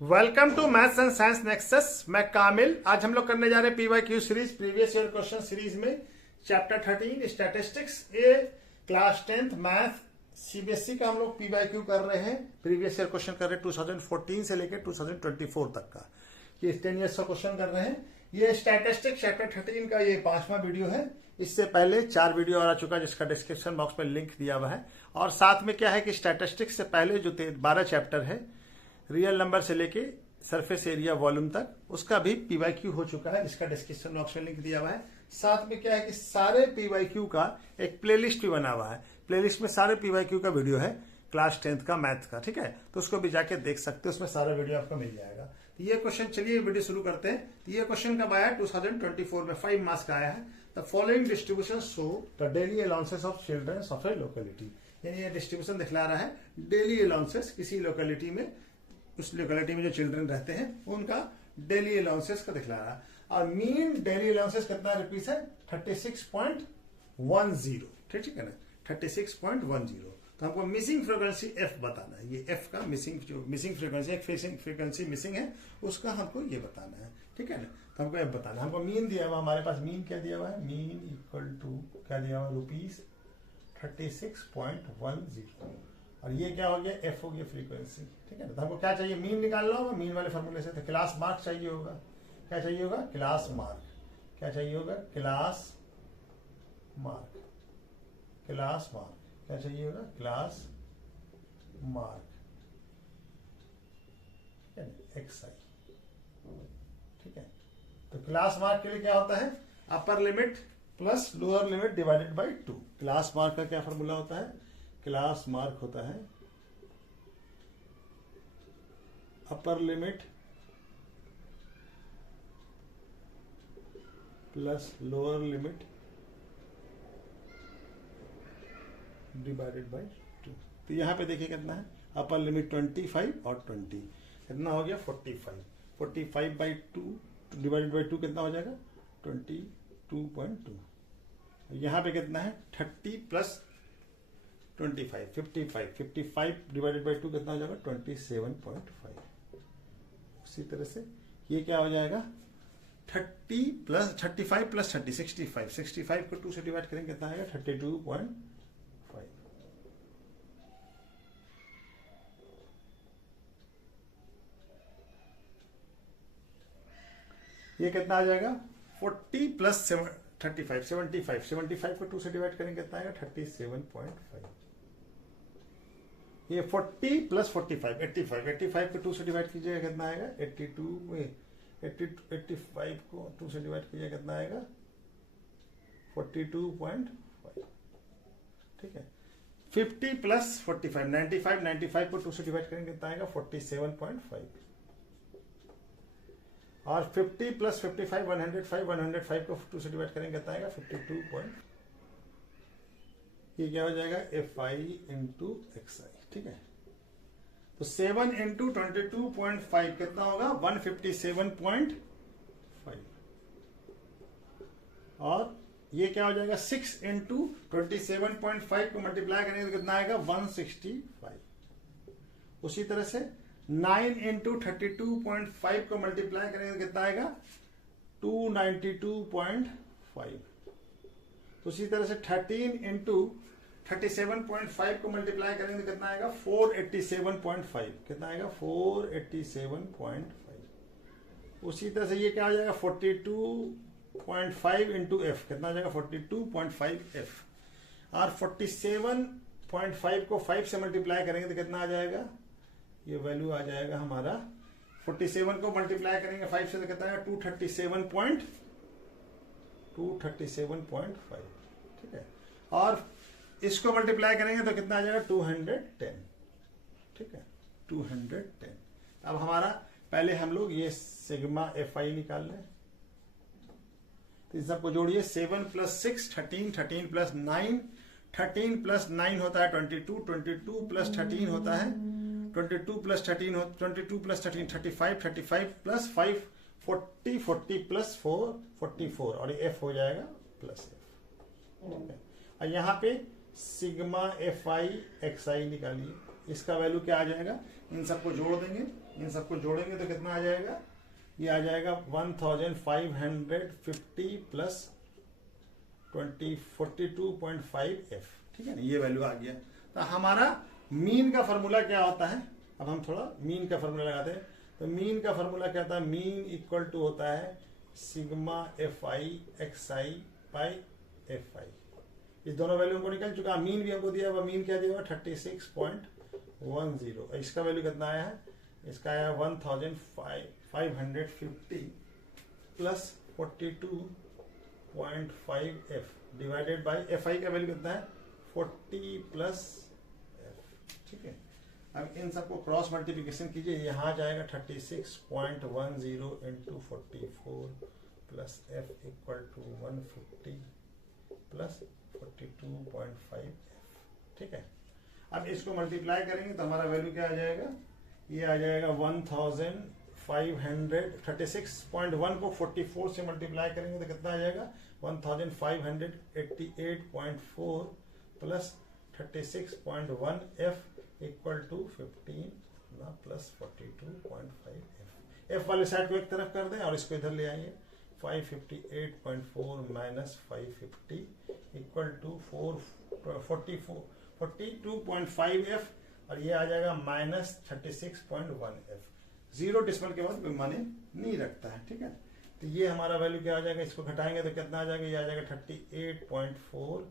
Welcome to maths and science nexus. मैं कामिल। आज हम लोग करने जा रहे हैं PYQ series, previous year question series में chapter 13 statistics a class 10th math CBSE का हम लोग पीवाईक्यू कर रहे हैं। प्रीवियस ईयर क्वेश्चन कर रहे हैं 2014 से लेकर 2024 तक का। ये 10 ईयर्स का क्वेश्चन कर रहे हैं। ये स्टैटिस्टिक्स चैप्टर 13 का ये 5वां वीडियो है। इससे पहले 4 वीडियो आ चुका है जिसका डिस्क्रिप्शन बॉक्स में लिंक दिया हुआ है। और साथ में क्या है कि स्टैटिस्टिक्स से पहले जो 12 चैप्टर है रियल नंबर से लेके सरफेस एरिया वॉल्यूम तक, उसका भी पीवाईक्यू हो चुका है जिसका डिस्क्रिप्शन बॉक्स में लिंक दिया हुआ है। साथ में क्या है कि सारे पीवाईक्यू का एक प्लेलिस्ट भी बना हुआ है। प्लेलिस्ट में सारे पीवाईक्यू का वीडियो है क्लास 10th का मैथ का, ठीक है। तो उसको भी जाके देख सकते हो, उसमें सारा वीडियो आपको मिल जाएगा। तो ये क्वेश्चन, चलिए वीडियो शुरू करते हैं। तो ये क्वेश्चन कब आया? 2024 में 5 मार्क्स का आया है। The following distribution show the daily allowances of children of A locality. यानी ये डिस्ट्रीब्यूशन दिखला रहा है डेली अलाउंसेस किसी लोकेलिटी में, उस लोकेलिटी में जो चिल्ड्रन रहते हैं उनका डेली अलाउंसेस का दिखला रहा है। और मीन डेली अलाउंसेस कितना रुपीस है? 36.10, ठीक है ना, 36.10। तो हमको मिसिंग फ्रीक्वेंसी एफ बताना है। ये एफ का मिसिंग फ्रीक्वेंसी, एक फ्रीक्वेंसी मिसिंग है, उसका हमको ये बताना है, ठीक है ना। तो हमको एफ बताना है। हमको मीन दिया हुआ, हमारे पास मीन क्या दिया हुआ है? मीन इक्वल टू क्या दिया हुआ? रुपीस 36.10। और ये क्या हो गया? एफ हो गया फ्रीक्वेंसी, ठीक है ना। तो हमको क्या चाहिए? मीन निकालना होगा। मीन वाले फॉर्मूले से तो क्लास मार्क चाहिए होगा। क्या चाहिए होगा? Class mark. क्या चाहिए होगा? Class mark. क्लास मार्क क्या चाहिए होगा? क्लास मार्क, ठीक है ना, एक्स आई, ठीक है। तो क्लास मार्क के लिए क्या होता है? Upper limit plus lower limit divided by 2। Class mark का क्या फॉर्मूला होता है? क्लास मार्क होता है upper limit plus lower limit divided by 2। तो यहां पे देखिए कितना है? अपर लिमिट 25 और 20, कितना हो गया? 45। 45 बाई 2 डिवाइडेड बाई 2 कितना हो जाएगा? 22.2। यहां पे कितना है? 30 प्लस 25, 55। 55 डिवाइडेड बाई 2 कितना हो जाएगा? 27.5। उसी तरह से ये क्या हो जाएगा? 35 प्लस 30, 65। 65 को 2 से डिवाइड करेंगे कितना आएगा? 32.5। ये कितना आ जाएगा? 40 प्लस 35, 75। 75 को 2 से डिवाइड करेंगे कितना आएगा? 37.5। ये 40 प्लस 45, 85। 85 को 2 से डिवाइड कीजिएगा कितना आएगा? 82 में 85 को 2 से डिवाइड कीजिएगा कितना आएगा? 42.5, ठीक है। 50 प्लस 45, 95। 95 को 2 से डिवाइड करेंगे कितना आएगा? 47.5। और 50 प्लस 55, 105। 105 को 2 से डिवाइड करेंगे कितना आएगा? 52. ये क्या हो जाएगा? एफ आई इंटू एक्स आई, ठीक है। तो 7 इंटू 22.5 कितना होगा? 157.5। और ये क्या हो जाएगा? 6 इंटू 27.5 को मल्टीप्लाई करेंगे तो कितना आएगा? 165। उसी तरह से 9 इंटू 32.5 को मल्टीप्लाई करेंगे तो कितना आएगा? 292.5। उसी तरह से 13 इंटू 37.5 को मल्टीप्लाई करेंगे तो कितना आएगा? 487.5। कितना आएगा? 487.5। उसी तरह से ये क्या हो जाएगा? 42.5 इंटू एफ, कितना आ जाएगा? 42.5 एफ। और 47.5 को 5 से मल्टीप्लाई करेंगे तो कितना आ जाएगा? ये वैल्यू आ जाएगा हमारा 47 को मल्टीप्लाई करेंगे 5 से तो कितना आएगा? 237.5, ठीक है। और इसको मल्टीप्लाई करेंगे तो कितना आ जाएगा? 210, ठीक है, 210। अब हमारा पहले हम लोग ये सिग्मा एफ आई निकाल लें। तो इस सबको जोड़िए। 7 प्लस 6 13, 13 प्लस 9, 13 प्लस 9 होता है 22, 22 प्लस 13 होता है 22 प्लस 13 22 प्लस 13 35, 35 प्लस 5 40, 40 प्लस 4 44। और ये एफ हो जाएगा प्लस एफ, ठीक है। और यहाँ पे सिग्मा एफ आई एक्स आई निकालिए। इसका वैल्यू क्या आ जाएगा, इन सबको जोड़ देंगे, इन सबको जोड़ेंगे तो कितना आ जाएगा, ये आ जाएगा 1550 प्लस 42.5 एफ, ठीक है ना, ये वैल्यू आ गया। तो हमारा मीन का फॉर्मूला क्या होता है, अब हम थोड़ा मीन का फॉर्मूला लगाते हैं। तो मीन का फॉर्मूला क्या होता है, मीन इक्वल टू होता है sigma F I X I by F I. इस दोनों वैल्यू को निकल चुका, मीन भी हमको दिया हुआ, मीन क्या दिया हुआ 36.10। इसका वैल्यू कितना आया है, इसका आया 1550 plus 42.5 F divided by F I का वैल्यू कितना है 40 प्लस एफ, ठीक है। अब इन सबको क्रॉस मल्टीप्लिकेशन कीजिए, यहाँ जाएगा 36.10 into 44 plus F equal to 150 plus 42.5 F, ठीक है। अब इसको मल्टीप्लाई करेंगे तो हमारा वैल्यू क्या आ जाएगा, ये आ जाएगा 1536.1 को 44 से मल्टीप्लाई करेंगे तो कितना आ जाएगा 1588.4 plus 36.1 F equal to 15 plus 42.5 F वाले साइड को एक तरफ कर दें और इसको इधर ले आइए, 558.4 माइनस 550 इक्वल टू 42.5 एफ, और ये आ जाएगा माइनस 36.1 एफ। जीरो डिसिमल के बाद कोई माने नहीं रखता है, ठीक है। तो ये हमारा वैल्यू क्या आ जाएगा, इसको घटाएंगे तो कितना आ जाएगा, ये आ जाएगा 38.4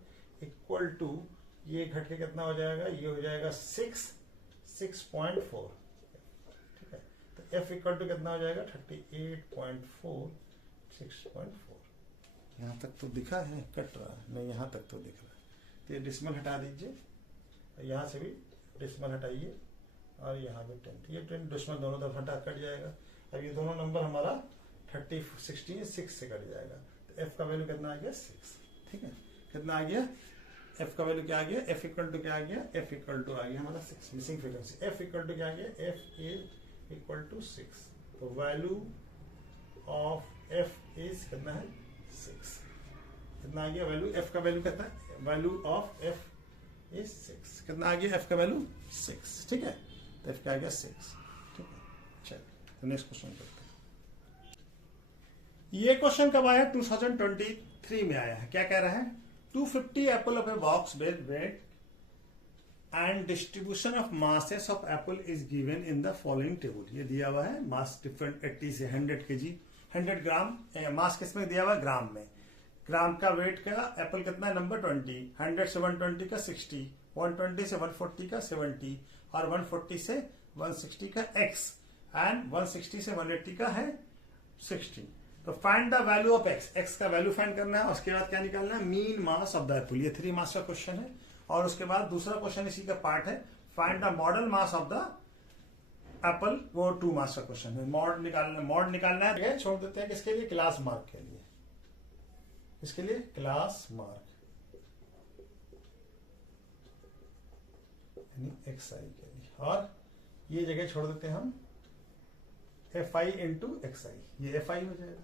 इक्वल टू, ये घट के कितना हो जाएगा, ये हो जाएगा 6.4, ठीक है। तो एफ इक्वल टू कितना हो जाएगा 38.4 6.4। यहाँ तक तो दिखा है, कट रहा है नहीं, यहाँ तक तो दिख रहा है। तो ये डिसिमल हटा दीजिए, यहाँ से भी डिसिमल हटाइए और यहाँ पे 10, ये 10 डिसिमल दोनों तरफ हटा कट जाएगा। अब ये दोनों नंबर हमारा 16 से कट जाएगा। तो एफ का वैल्यू कितना आ गया 6, ठीक है। कितना आ गया, एफ का वैल्यू क्या आ गया, एफ इक्वल टू क्या आ गया, एफ इक्वल टू आ गया हमारा 6, missing frequency. F equal to क्या आ गया, एफ इज इक्वल टू 6। तो वैल्यू ऑफ एफ इज कितना है 6, कितना आ गया वैल्यू, एफ का वैल्यू कितना है, वैल्यू ऑफ एफ इज 6, कितना आ गया एफ का वैल्यू 6, ठीक है। तो एफ क्या आ गया 6, ठीक है। चलिए तो नेक्स्ट क्वेश्चन करते हैं। ये क्वेश्चन कब आया, 2023 में आया है। क्या कह रहा है, 250 apple of a box weight and distribution of masses of apple is given in the following table. ये दिया हुआ है मास डिफरेंट 80 से 100 केजी, 100 ग्राम मास किसमें दिया हुआ है, ग्राम में। ग्राम का वेट का एप्पल कितना है, नंबर 20, 100 से 120 का 60, 120 से 140 का 70 और 140 से 160 का x एंड 160 से 180 का है 60। तो find the value of x, x का वैल्यू फाइंड करना है। उसके बाद क्या निकालना है, mean mass of the Apple. ये 3 मास का क्वेश्चन है। और उसके बाद दूसरा क्वेश्चन इसी का पार्ट है, find the model mass of the Apple, वो 2 मास का क्वेश्चन है। मॉड निकालना है, छोड़ देते हैं किसके लिए, क्लास मार्क के लिए। इसके लिए क्लास मार्क यानी एक्स आई के लिए, और ये जगह छोड़ देते हैं हम एफ आई इंटू एक्स आई, ये एफ आई हो जाएगा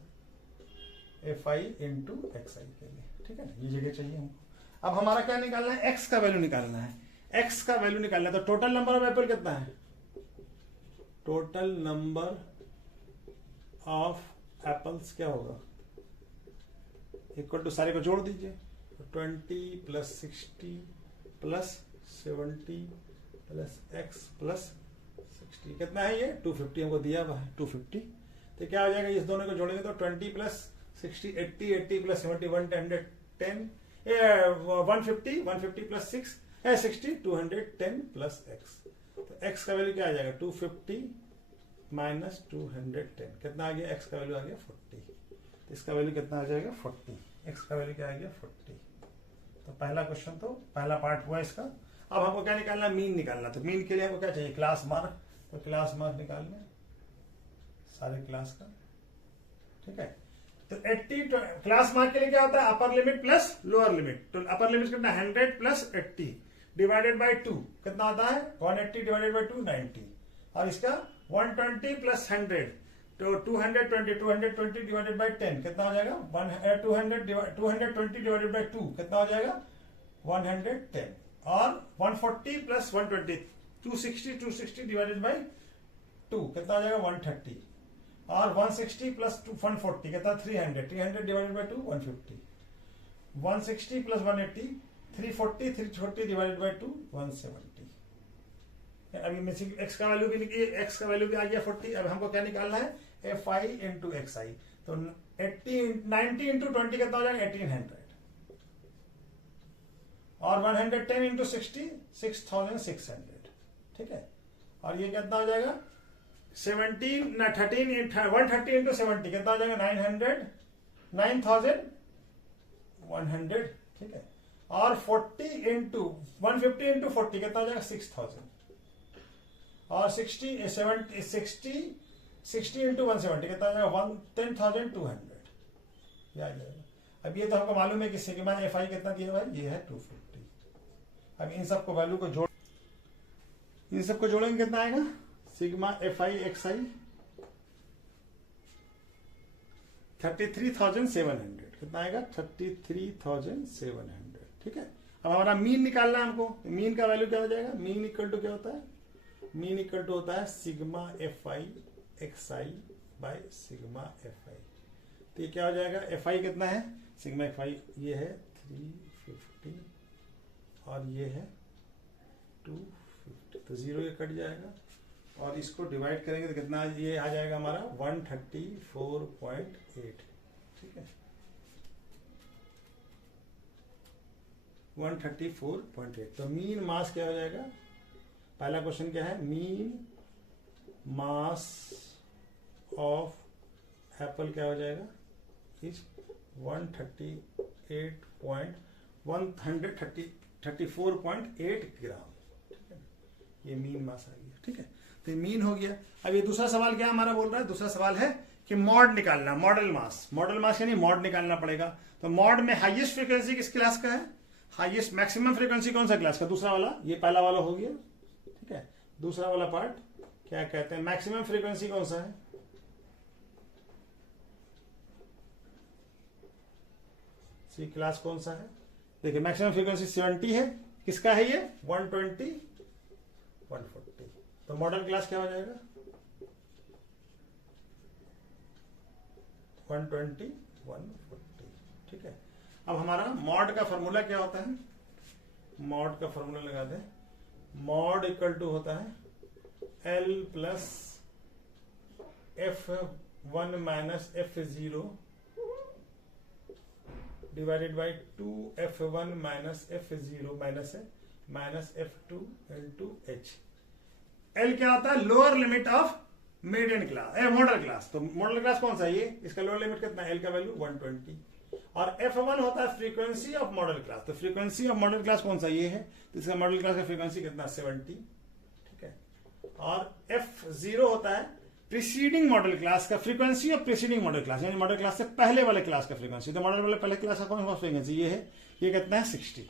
एफ आई इंटू एक्स आई के लिए, ठीक है ना। ये जगह चाहिए हमको। अब हमारा क्या निकालना है, एक्स का वैल्यू निकालना है। एक्स का वैल्यू निकालना है तो टोटल नंबर ऑफ एप्पल कितना है, टोटल नंबर ऑफ एप्पल्स क्या होगा, इक्वल टू सारे को जोड़ दीजिए, 20 plus 60 plus 70 plus X plus 60, कितना है ये 250 हमको दिया हुआ है 250। तो क्या हो जाएगा, इस दोनों को जोड़ेंगे तो 20 plus 60 80, 80 plus 70 110, 150 plus 60 210 plus x. तो एक्स का वैल्यू क्या आ जाएगा 250 माइनस 210, कितना आ गया, एक्स का वैल्यू आ गया 40। तो इसका वैल्यू कितना आ जाएगा 40, एक्स का वैल्यू क्या आ गया 40। तो पहला क्वेश्चन तो पहला पार्ट हुआ इसका। अब हमको क्या निकालना, मीन निकालना। तो मीन के लिए हमको क्या चाहिए, क्लास मार्क। तो क्लास मार्क निकालना सारे क्लास का, ठीक है। तो 80 क्लास मार्क के लिए क्या होता है, upper limit plus lower limit. तो अपर लिमिट कितना 100 प्लस 80 डिवाइडेड बाई 2 कितना आता है 180 डिवाइडेड बाई 2 90, और इसका 120 प्लस 100 तो 220 डिवाइडेड बाई 10 कितना हो जाएगा 220 डिवाइडेड बाई 2 कितना हो जाएगा 110, और 140 प्लस 120 260 डिवाइडेड बाई 2 कितना आ जाएगा 130, और 160 प्लस 140 कितना 300 divided by 2 150, 160 plus 180 340, 340 divided by 2 170। अभी मिसिंग एक्स का वैल्यू भी एक्स का वैल्यू भी आ गया 40। अब हमको क्या निकालना है, एफ आई इंटू एक्स आई। तो 90 इंटू 20 कितना हो जाएगा 1800, और 110 इंटू 60 6600, ठीक है। और ये कितना हो जाएगा 130 इंटू 70 कितना हो जाएगा 9100, ठीक है। और 40 इंटू 150 इंटू 40 कितना हो जाएगा 6000, और 60 इंटू 170 कितना हो जाएगा 10200, याद रहेगा। अब ये तो हमको मालूम है कि सिग्मा एफ आई कितना दिया हुआ है, ये है 250। अब इन सबको वैल्यू को इन सबको जोड़ेंगे कितना आएगा, सिग्मा एफ आई एक्स आई 33,700 कितना आएगा 33,700, ठीक है। अब हमारा मीन निकालना है हमको। मीन का वैल्यू क्या हो जाएगा, मीन इक्वल टू क्या होता है, मीन इक्वल टू होता है sigma F I X I by sigma F I. तो ये क्या हो जाएगा, एफ आई कितना है, सिग्मा एफ आई ये है 350 और ये है 250, तो 0 ये कट जाएगा, और इसको डिवाइड करेंगे तो कितना ये आ जाएगा हमारा 134.8, ठीक है 134.8। तो मीन मास क्या हो जाएगा, पहला क्वेश्चन क्या है, मीन मास ऑफ एप्पल क्या हो जाएगा इज 134.8 ग्राम, ठीक है। ये मीन मास आ गया, ठीक है। तो मीन हो गया। अब ये दूसरा सवाल क्या हमारा बोल रहा है, दूसरा सवाल है कि मॉड निकालना, मॉडल मास यानी मॉड निकालना पड़ेगा। तो मॉड में हाईएस्ट फ्रीक्वेंसी किस क्लास का है, हाईएस्ट मैक्सिमम फ्रीक्वेंसी कौन सा क्लास का, दूसरा वाला, ये पहला वाला हो गया, ठीक है। दूसरा वाला पार्ट क्या कहते हैं, मैक्सिमम फ्रीक्वेंसी कौन सा है, सी क्लास कौन सा है, देखिए मैक्सिमम फ्रीक्वेंसी 70 है, किसका है ये 120 140। तो मॉडल क्लास क्या हो जाएगा 120 140, ठीक है। अब हमारा मॉड का फॉर्मूला क्या होता है, मॉड का फॉर्मूला लगा दें, मॉड इक्वल टू होता है L plus F1 minus F0 divided by 2F1 minus F0 minus F2 into H। L क्या होता है, lower limit of median class, model class. तो मॉडल क्लास कौन सा है, ये इसका लोअर लिमिट कितना है, L का वैल्यू 120, और F1 होता है फ्रीक्वेंसी ऑफ मॉडल क्लास। तो फ्रीक्वेंसी ऑफ मॉडल क्लास कौन सा ये है, तो इसका मॉडल क्लास का फ्रीक्वेंसी कितना 70, ठीक है। और F0 होता है प्रीसीडिंग मॉडल क्लास का frequency of preceding model class, यानी मॉडल क्लास से पहले वाले क्लास का फ्रीक्वेंसी। तो मॉडल वाले पहले क्लास का कौन सा फ्रीक्वेंसी ये है, ये कितना है 60।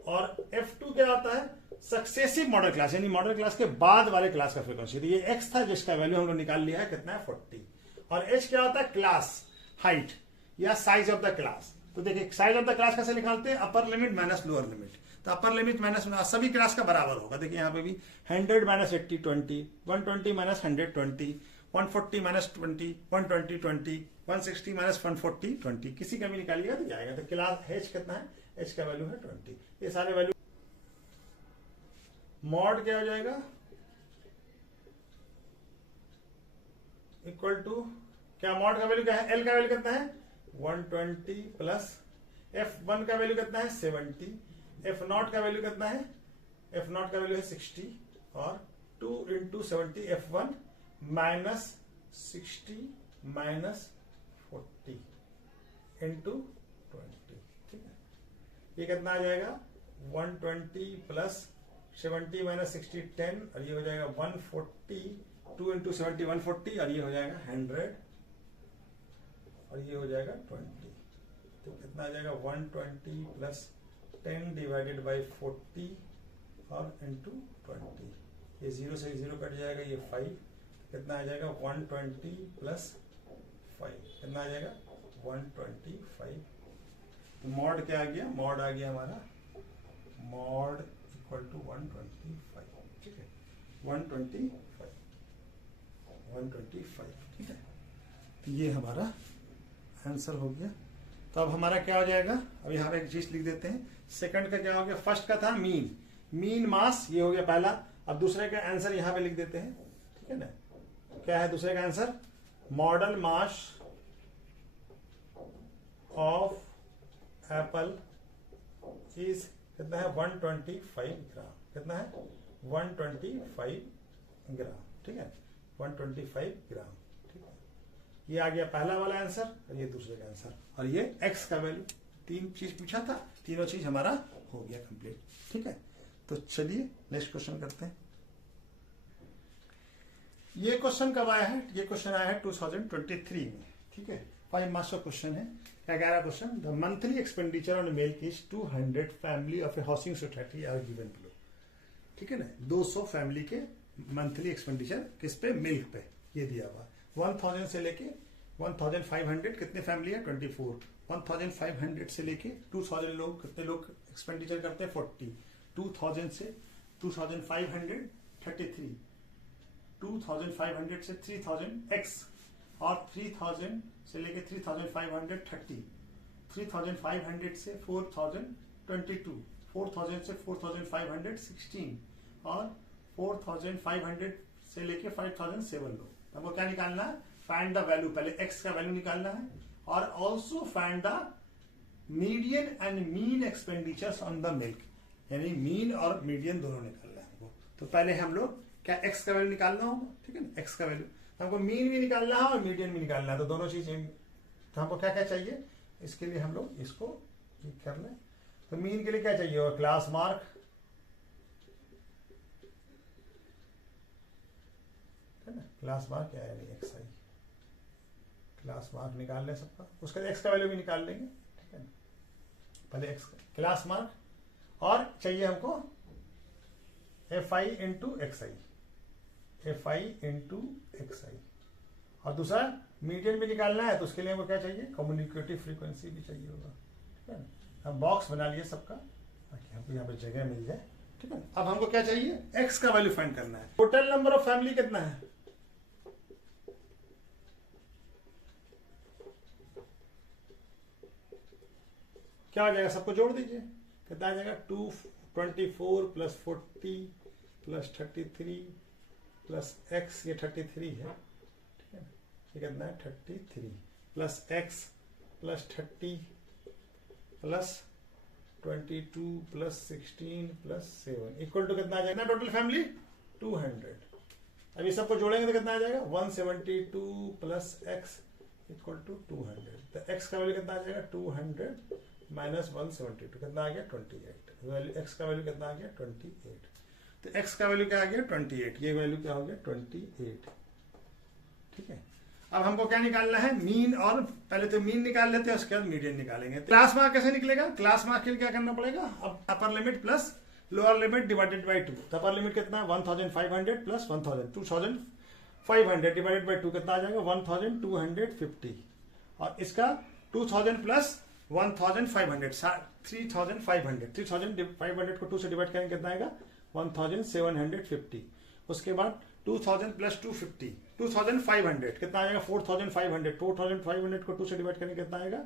और F2 क्या होता है, सक्सेसिव मॉडल क्लास, यानी मॉडल क्लास के बाद वाले क्लास का फ्रीक्वेंसी। तो ये X था जिसका वैल्यू हम लोग निकाल लिया है, कितना है 40। और H क्या होता है, क्लास हाइट या साइज ऑफ द क्लास। तो देखिए साइज ऑफ द क्लास कैसे निकालते हैं, upper limit minus lower limit. तो अपर लिमिट माइनस सभी क्लास का बराबर होगा। देखिए यहाँ पे भी 100 माइनस 80 20, 120 माइनस 100 20, 140 माइनस 20, 120 20, 160 माइनस 140 20, किसी का भी निकालिएगा तो जाएगा। तो क्लास H कितना है, H का वैल्यू है 20। ये सारे वैल्यू मॉड क्या हो जाएगा, इक्वल टू क्या, मॉड का वैल्यू क्या है, L का वैल्यू कितना है 120 प्लस F1 का वैल्यू कितना है 70, F0 का वैल्यू कितना है, F0 का वैल्यू है 60, और 2 into 70 F1 minus 60 minus 40 into 20, ठीक है। ये कितना आ जाएगा 120 प्लस 70 माइनस 60 10, और ये हो जाएगा 140, 2 इंटू 70 140, और ये हो जाएगा 100, और ये हो जाएगा 20। तो कितना आ जाएगा 120 प्लस 10 डिवाइडेड बाई 40 और इंटू 20। ये 0 से 0 कट जाएगा, ये 5, कितना आ जाएगा 120 प्लस 5, कितना आ जाएगा 125। तो मॉड क्या आ गया, मॉड आ गया हमारा, मॉड इक्वल टू 125। 125, ठीक है। तो ये हमारा आंसर हो गया। तो अब हमारा क्या हो जाएगा, अब यहाँ पे एक चीज लिख देते हैं। सेकंड का क्या हो गया, फर्स्ट का था मीन मास, ये हो गया पहला। अब दूसरे का आंसर यहाँ पे लिख देते हैं, ठीक है ना। क्या है दूसरे का answer, model mass of apple is कितना है 125 ग्राम, कितना है 125 ग्राम, ठीक है 125 ग्राम, ठीक है। ये आ गया पहला वाला आंसर और ये दूसरे का आंसर, और ये एक्स का वैल्यू। 3 चीज पूछा था, तीनों चीज हमारा हो गया कंप्लीट, ठीक है। तो चलिए नेक्स्ट क्वेश्चन करते हैं। ये क्वेश्चन कब आया है, ये क्वेश्चन आया है 2023 में, ठीक है। 5 मार्क्स का क्वेश्चन है। क्या कह रहा question, the monthly expenditure on milk is 200 family of a housing society are given below, ठीक है ना। 200 फैमिली के मंथली एक्सपेंडिचर किस पे, मिल्क पे, ये दिया हुआ। 1000 से लेके 1500 कितने फैमिली है 24, 1500 से लेके 2000 लोग, कितने लोग एक्सपेंडिचर करते हैं 40, 2000 से 2500 33, 2500 से 3000 x, और 3000 से लेके 3500 30, 3500 से 4000 22, 4000 से 4500 16, और 4500 से लेके 5000 7 लोग। हमको क्या निकालना है, फाइंड द वैल्यू, पहले x का वैल्यू निकालना है, और also find the median and mean expenditures on the milk, यानी मीन और मीडियन दोनों निकालना है हमको। तो पहले हम लोग क्या x का वैल्यू निकालना होगा, ठीक है ना। x का वैल्यू हमको मीन भी निकालना है और मीडियन भी निकालना है, तो दोनों चीजें। तो हमको क्या क्या चाहिए, इसके लिए हम लोग इसको कर लें। तो मीन के लिए क्या चाहिए होगा, क्लास मार्क, है ना। क्लास मार्क क्या है, एक्स आई, क्लास मार्क निकाल लें सबका, उसका एक्स का वैल्यू भी निकाल लेंगे, ठीक है ना। पहले एक्स क्लास मार्क, और चाहिए हमको F I into X I, F I into X I, और दूसरा मीडियन भी निकालना है, तो उसके लिए हमको क्या चाहिए, कम्युनिकेटिव फ्रीक्वेंसी भी चाहिए होगा, ठीक है ना। हम बॉक्स बना लिए सबका ताकि हमको यहाँ पे जगह मिल जाए, ठीक है। अब हमको क्या चाहिए, एक्स का वैल्यू फाइंड करना है। टोटल नंबर ऑफ फैमिली कितना है, क्या आ जाएगा, सबको जोड़ दीजिए, कितना आ जाएगा 224 प्लस 40 प्लस 33 प्लस एक्स, ये 33 है, ठीक है ना। ये कितना है 33 plus X plus 30 plus 22 plus 16 plus 7 equal to कितना आ जाएगा टोटल फैमिली 200। अब ये सबको जोड़ेंगे तो कितना आ जाएगा 172 प्लस एक्स इक्वल टू 200। तो एक्स का वैल्यू कितना आ जाएगा 200 माइनस 172, कितना आ गया 28। वैल्यू एक्स का वैल्यू कितना आ गया 28। तो एक्स का वैल्यू क्या आ गया 28, ये वैल्यू क्या हो गया 28, ठीक है। अब हमको क्या निकालना है, मीन, और पहले तो मीन निकाल लेते हैं, उसके बाद मीडियन निकालेंगे। क्लास मार्क कैसे निकलेगा, क्लास मार्क के लिए क्या करना पड़ेगा, अब upper limit plus lower limit divided by 2। तो अपर लिमिट कितना है 1500 प्लस 1000, 2500 डिवाइडेड बाई 2 कितना आ जाएगा 1250, और इसका 2000 प्लस 1500 3500, 3500 को 2 से डिवाइड करेंगे कितना आएगा 1750। उसके बाद 2000 प्लस 250, 2500 कितना आएगा 4500, 4500 को 2 से डिवाइड करेंगे कितना आएगा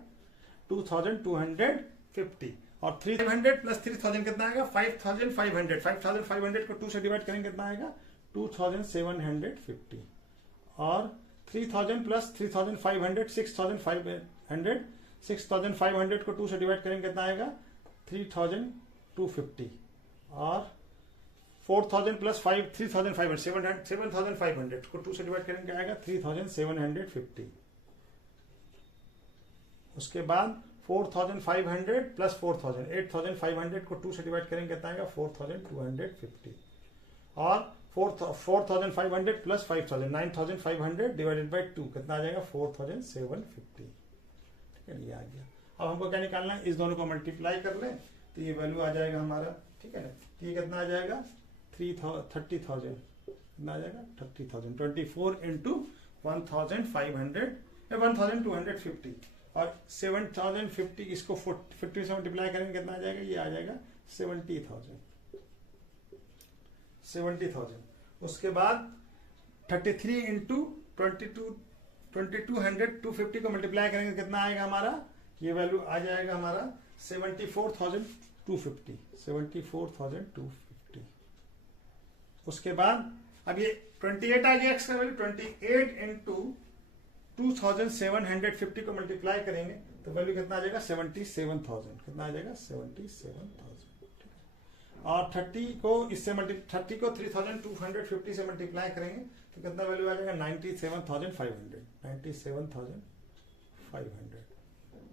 2250, और 300 प्लस 3000 कितना आएगा 5500, 5500 को 2 से डिवाइड करेंगे कितना आएगा 2750, और 3000 प्लस 3500 6500, 6500 को 2 से डिवाइड करेंगे कितना आएगा 3250, और 4000 प्लस 3500 7500 को 2 से डिवाइड करेंगे आएगा 3750। उसके बाद 4500 प्लस 4000 8500 को 2 से डिवाइड करेंगे कितना आएगा 4250, और 4500 प्लस 5000 9500 डिवाइडेड बाई 2 कितना आ जाएगा 4750, ठीक है। ये आ गया। अब हमको क्या निकालना है, इस दोनों को मल्टीप्लाई कर लें तो ये वैल्यू आ जाएगा हमारा, ठीक है ना। तो ये कितना आ जाएगा 30,000, कितना आ जाएगा 30,000, 24 इंटू 1500 1250, और 7050 इसको 50 से मल्टीप्लाई करेंगे कितना आ जाएगा, ये आ जाएगा 70,000। उसके बाद 33 इंटू 2200 250 को मल्टीप्लाई करेंगे कितना आएगा हमारा, ये वैल्यू आ जाएगा हमारा 74,250 74,250। उसके बाद अब ये 28 आ गया एक्स का वैल्यू, 28 इंटू 2750 को मल्टीप्लाई करेंगे तो वैल्यू कितना आ जाएगा 77,000। कितना आ जाएगा 77,000। ठीक है, और 30 को 3250 से मल्टीप्लाई करेंगे तो कितना वैल्यू आ जाएगा 97,500 97,500।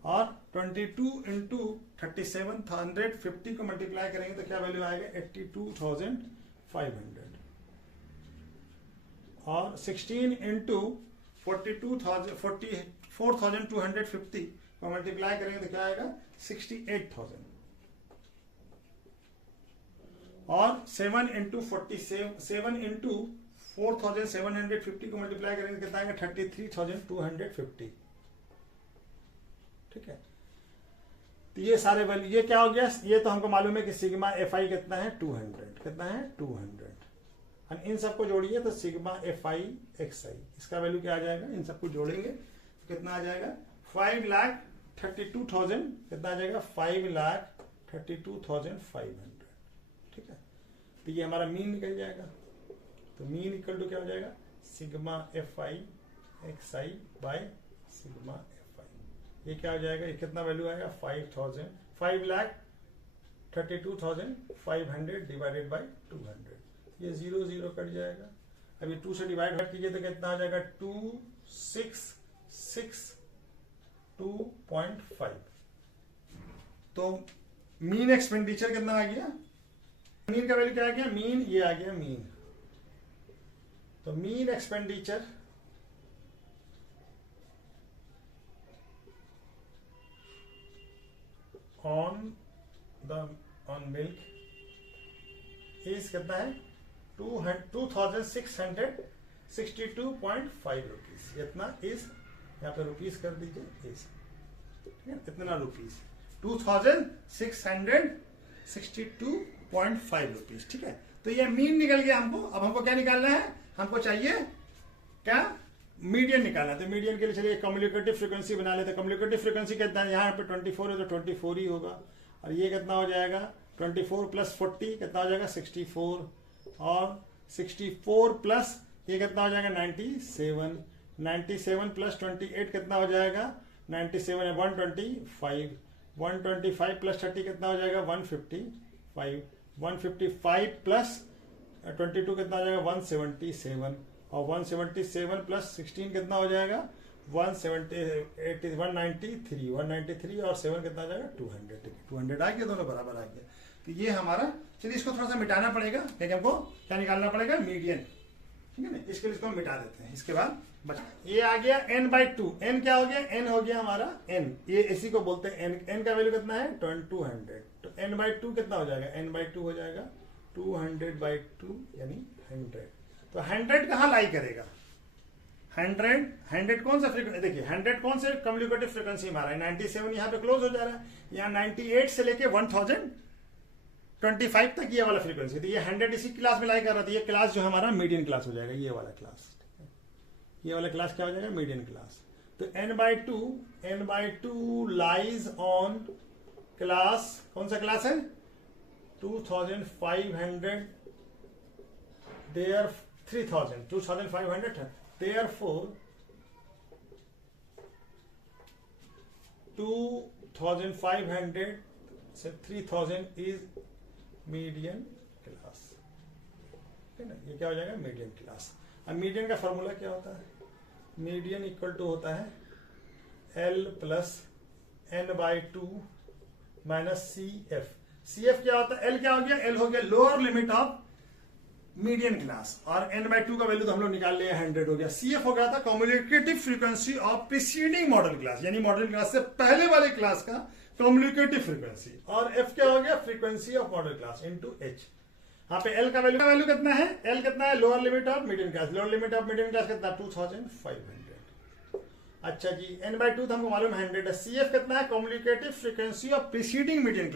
और 22 इंटू 3750 को मल्टीप्लाई करेंगे तो क्या वैल्यू आएगा 82,500। और 16 इंटू 44,250 को मल्टीप्लाई करेंगे तो क्या आएगा 68,000। और 7 इंटू 4,750 को मल्टीप्लाई करेंगे कितना आएगा 33,250। ठीक है, तो ये सारे वैल्यू, ये क्या हो गया, ये तो हमको मालूम है कि सिग्मा एफ आई कितना है 200, कितना है 200। इन सबको जोड़िए तो सिग्मा एफ आई एक्स आई, इसका वैल्यू क्या आ जाएगा, इन सबको जोड़ेंगे तो कितना आ जाएगा 5,32,000। कितना आ जाएगा 5,32,500। ठीक है, तो ये हमारा मीन निकल जाएगा। तो मीन इक्वल टू क्या हो जाएगा sigma F I X I by sigma F आई। ये क्या हो जाएगा, ये कितना वैल्यू आएगा 5,32,500 डिवाइडेड बाय 200। ये 0 0 कट जाएगा। अभी 2 से डिवाइड कीजिए तो कितना आ जाएगा 2662.5। तो मीन एक्सपेंडिचर कितना आ गया, मीन का वैल्यू क्या आ गया, मीन ये आ गया मीन। तो mean expenditure on milk is कितना है 2,662.5 रुपीज। इतना इज, यहाँ पे रुपीज कर दीजिए इज, इतना रुपीज 2,662.5 रुपीज। ठीक है, तो ये मीन निकल गया हमको। अब हमको क्या निकालना है, हमको चाहिए क्या मीडियन निकालना है। तो मीडियन के लिए चलिए कम्युनिकेटिव फ्रीक्वेंसी बना लेते हैं। कम्युनिकेटिव फ्रीक्वेंसी कितना है, यहाँ पे 24 है तो 24 ही होगा। और ये कितना हो जाएगा 24 प्लस 40 कितना हो जाएगा 64। और 64 प्लस ये कितना हो जाएगा 97। 97 प्लस 28 कितना हो जाएगा 97 है 125। 125 प्लस 30 कितना हो जाएगा 155। 155 प्लस 22 कितना हो जाएगा 177। और 177 प्लस 16 कितना हो जाएगा 193। और 7 कितना आ जाएगा 200। 200 आ गया, दोनों बराबर आ गया। तो ये हमारा, चलिए इसको थोड़ा सा मिटाना पड़ेगा क्योंकि हमको क्या निकालना पड़ेगा मीडियन। ठीक है ना, इसके लिए इसको हम मिटा देते हैं। इसके बाद बचा ये आ गया n/2। n क्या हो गया, n हो गया हमारा n, ये इसी को बोलते हैं n। n का वैल्यू कितना है 200। तो n/2 कितना हो जाएगा, n/2 हो जाएगा 200/2 यानी 100। तो 100 कहाँ लाई करेगा, 100 कौन सा फ्रीक्वेंसी, देखिए 100 कौन से कम्युनिकेटिव फ्रीक्वेंसी हमारा 97 यहाँ पे क्लोज हो जा रहा है। यहाँ 98 से लेके 1025 तक ये वाला फ्रीक्वेंसी। तो ये 100 इसी क्लास में लाई कर रहा था। ये क्लास जो हमारा मीडियन क्लास हो जाएगा, ये वाला क्लास। ये वाला क्लास क्या हो जाएगा मीडियन क्लास। तो n/2 लाइज ऑन क्लास, कौन सा क्लास है 2500 देयर 2500। Therefore 2500 से 3000 इज मीडियन क्लास। ठीक है ना, ये क्या हो जाएगा मीडियन क्लास। अब मीडियन का फॉर्मूला क्या होता है, मीडियन इक्वल टू होता है L plus n/2 minus CF। CF क्या होता है, L क्या हो गया, L हो गया lower limit of median class. और n/2 का वैल्यू तो हम लोग निकाल लिया 100 हो गया। CF हो गया था communicative frequency of preceding model class, यानी मॉडल क्लास से पहले वाले क्लास का कम्युनिकेटिव फ्रीक्वेंसी। और F क्या हो गया frequency of model class into H। यहाँ पे L का वैल्यू कितना है, L कितना है lower limit of median class. Lower limit of median class कितना 2500। अच्छा जी, n/2 तो हमको मालूम 100 है। CF कितना है communicative frequency of preceding median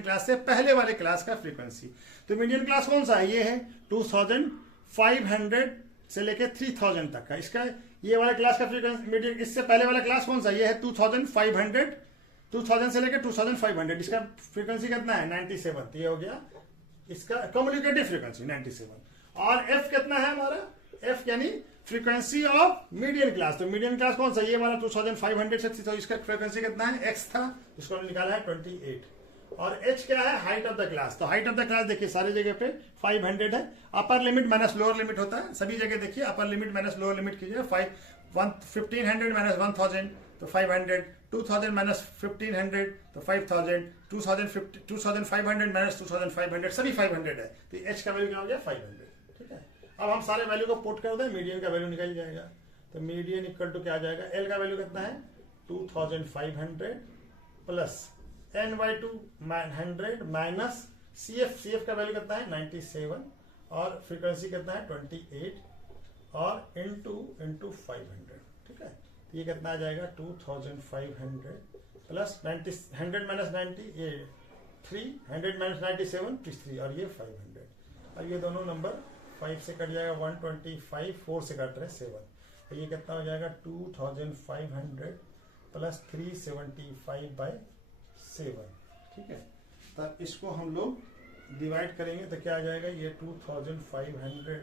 class से पहले वाले क्लास का फ्रीक्वेंसी। तो मीडियन क्लास कौन सा है, ये है 2500 500 से लेके 3000 तक का। इसका ये वाला क्लास का फ्रीक्वेंसी मीडियम, इससे पहले वाला क्लास कौन सा, ये है 2500, 2000 से लेके 2500, इसका फ्रीक्वेंसी कितना है 97। ये हो गया इसका कम्युनिकेटिव फ्रीक्वेंसी 97। और एफ कितना है हमारा, एफ यानी फ्रीक्वेंसी ऑफ मीडियन क्लास। तो मीडियन क्लास कौन सा, ये वाला 2500 से, तो इसका फ्रीक्वेंसी कितना है, एक्स था, इसको हमने निकाला है 28। और एच क्या है, हाइट ऑफ द क्लास। तो हाइट ऑफ द क्लास देखिए सारी जगह पे 500 है। Upper limit minus lower limit होता है सभी जगह, देखिए upper limit minus lower limit कीजिए। 1500 माइनस 1000 तो 500, 2000 माइनस 1500 तो 5000, 2500 माइनस 2500 सभी 500 है। तो एच का वैल्यू क्या हो गया 500। ठीक है, अब हम सारे वैल्यू को पुट कर दें, मीडियन का वैल्यू निकल जाएगा। तो मीडियन इक्वल टू क्या आ जाएगा, एल का वैल्यू कितना है 2500 plus n/2 100 minus C F का वैल्यू कितना है 97 और फ्रीक्वेंसी कितना है 28 और इंटू 500। ठीक है, तो ये कितना आ जाएगा 2500 प्लस 100 माइनस 90 ये 300 माइनस 97 3 और ये 500। और ये दोनों नंबर 5 से कट जाएगा 125, 4 से कट रहे 7। तो ये कितना हो जाएगा 2500 प्लस 375/7। ठीक है, तब इसको हम लोग डिवाइड करेंगे तो क्या आ जाएगा, ये 2500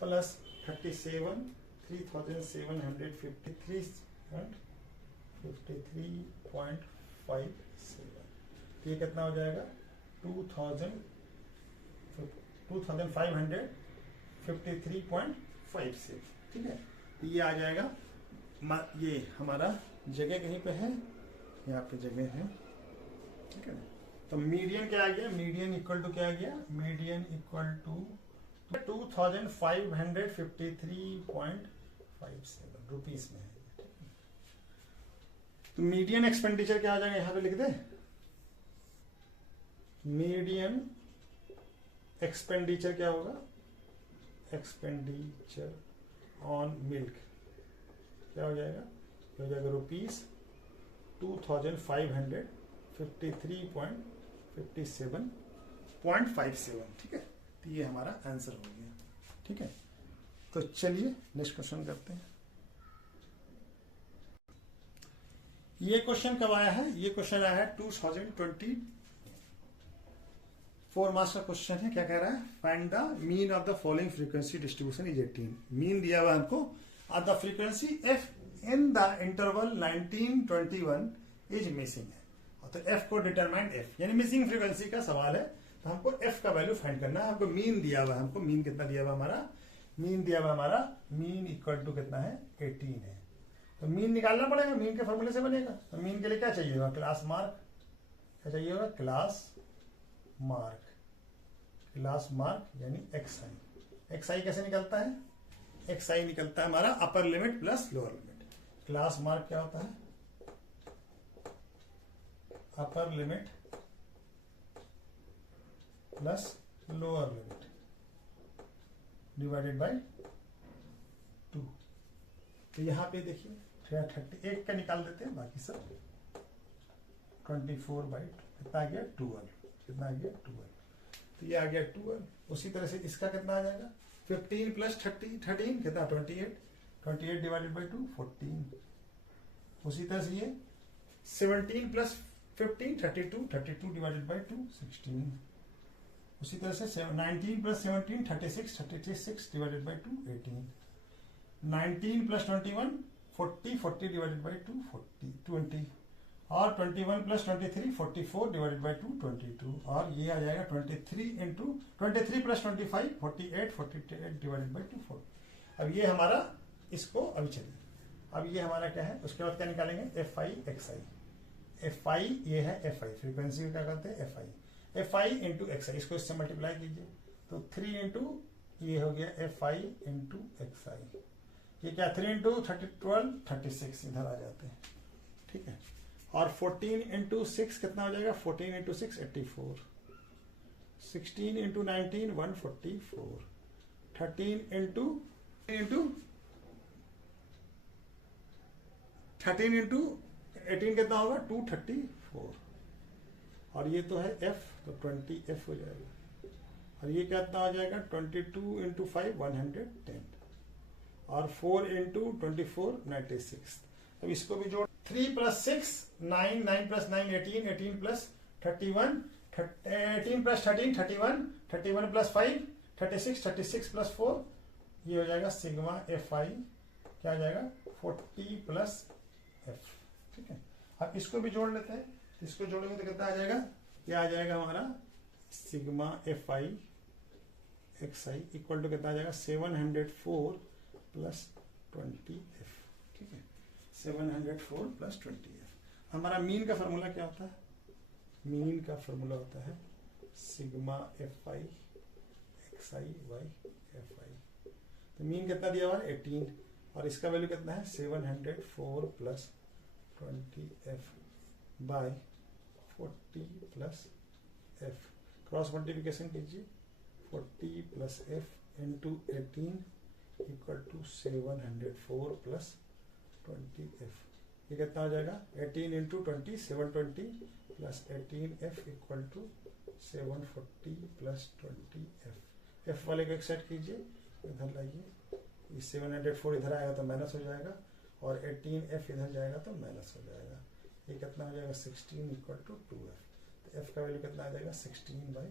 प्लस 37 3753.57। तो ये कितना हो जाएगा 2553.57। ठीक है, तो ये आ जाएगा, ये हमारा जगह कहीं पे है, यहाँ पे जगह है। ठीक है, तो मीडियन क्या आ गया, मीडियन इक्वल टू क्या आ गया, मीडियन इक्वल टू 2553.57 रुपीस में है। तो मीडियन एक्सपेंडिचर क्या आ जाएगा, यहां पे लिख दे, मीडियन एक्सपेंडिचर क्या होगा, एक्सपेंडिचर ऑन मिल्क क्या हो जाएगा, हो जाएगा रुपीस 2553.57.57। ठीक है, तो ये हमारा आंसर हो गया। ठीक है, तो चलिए नेक्स्ट क्वेश्चन करते हैं। ये क्वेश्चन कब आया है, ये क्वेश्चन आया है 2024 मार्क्स का क्वेश्चन है। क्या कह रहा है, find the mean of the following frequency distribution is 18। Mean दिया हुआ हमको, और the frequency F in the interval 1921 is missing है। तो एफ को डिटरमाइन एफ यानी मिसिंग फ्रीक्वेंसी का सवाल है, तो हमको एफ का वैल्यू फाइंड करना है। हमको मीन दिया हुआ है, हमको मीन कितना दिया हुआ हमारा, मीन दिया हुआ हमारा, मीन इक्वल टू कितना है 18 है। तो मीन निकालना पड़ेगा, मीन के फॉर्मूले से बनेगा। तो मीन के लिए क्या चाहिए होगा, क्लास मार्क। क्या चाहिए होगा, क्लास मार्क। क्लास मार्क यानी एक्सआई। एक्सआई कैसे निकलता है, एक्सआई निकलता है हमारा upper limit plus lower limit. Class mark क्या होता है, upper limit plus lower limit divided by 2। तो यहां पे देखिए 38 का निकाल देते हैं, बाकी सब 24/2 कितना आ गया 12। कितना आ गया 12, तो ये आ गया 12। उसी तरह से इसका कितना आ जाएगा 15 प्लस 13 कितना 28, 28 डिवाइडेड बाई 2 14। उसी तरह से ये 17 प्लस 15 32, 32 डिवाइडेड बाई 2 16। उसी तरह से 19 plus 17 36, 36 divided by 2 18। 19 plus 21 40, 40 divided by 2 20। और 21 प्लस 23 44 डिवाइडेड बाई 2 22। और ये आ जाएगा 23 प्लस 25 48, 48 डिवाइडेड बाई 2 4। अब ये हमारा, इसको अभी चलिए, अब ये हमारा क्या है, उसके बाद क्या निकालेंगे F I X I. F आई ये है एफ आई, फ्रीक्वेंसी क्या करते हैं एफ आई इंटू एक्स आई, इसको इससे मल्टीप्लाई कीजिए। तो 3 इंटू ये हो गया एफ आई इंटू एक्स आई। ये क्या 3 इंटू 12 36 इधर आ जाते हैं। ठीक है, और 14 इंटू 6 कितना हो जाएगा, 14 इंटू 6 84। 16 इंटू 19 144। 13 इंटू 18 कितना होगा 234। और ये तो है f, तो 20 f हो जाएगा। और ये कितना हो जाएगा 22 इंटू 5 110 और 4 इंटू 24 96। अब इसको भी जोड़ 3 plus 6 9 9 plus 9 18 18 plus 31 18 plus 13 31 31 plus 5 36 36 plus 4 ये हो जाएगा सिग्मा एफ आई क्या आ जाएगा 40 प्लस एफ। ठीक है, अब इसको भी जोड़ लेते हैं। इसको जोड़ेंगे तो कितना आ जाएगा, ये आ जाएगा हमारा sigma F I X I equal to कितना आ जाएगा 704 प्लस 20 एफ। ठीक है, 704 प्लस 20 एफ। हमारा मीन का फॉर्मूला क्या होता है, मीन का फॉर्मूला होता है sigma F I X I by F I. तो मीन कितना दिया हुआ है 18 और इसका वैल्यू कितना है 704 plus 20 F by 40 plus F. Cross multiplication कीजिए 40 plus F into 18 equal to 704 plus 20 F. ये कितना हो जाएगा 18 into 20 720 plus 18 F equal to 740 plus 20 F. F वाले को एक सेट कीजिए, इधर लाइए, 704 इधर आएगा तो माइनस हो जाएगा और 18 एफ इधर जाएगा तो माइनस हो जाएगा। ये कितना हो जाएगा 16 इक्वल टू 2f। तो f का वैल्यू कितना आ जाएगा 16 बाई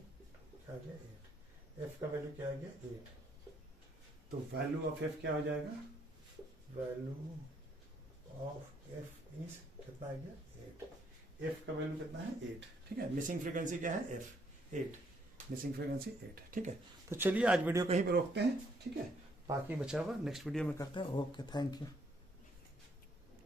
क्या आ गया 8। f का वैल्यू क्या आ गया 8। तो वैल्यू ऑफ f क्या हो जाएगा, वैल्यू ऑफ f इज कितना आ गया 8। f का वैल्यू कितना है 8। ठीक है, मिसिंग फ्रीक्वेंसी क्या है f 8, मिसिंग फ्रीक्वेंसी 8। ठीक है, तो चलिए आज वीडियो कहीं पे रोकते हैं। ठीक है, बाकी बचा हुआ नेक्स्ट वीडियो में करते हैं। Okay, thank you.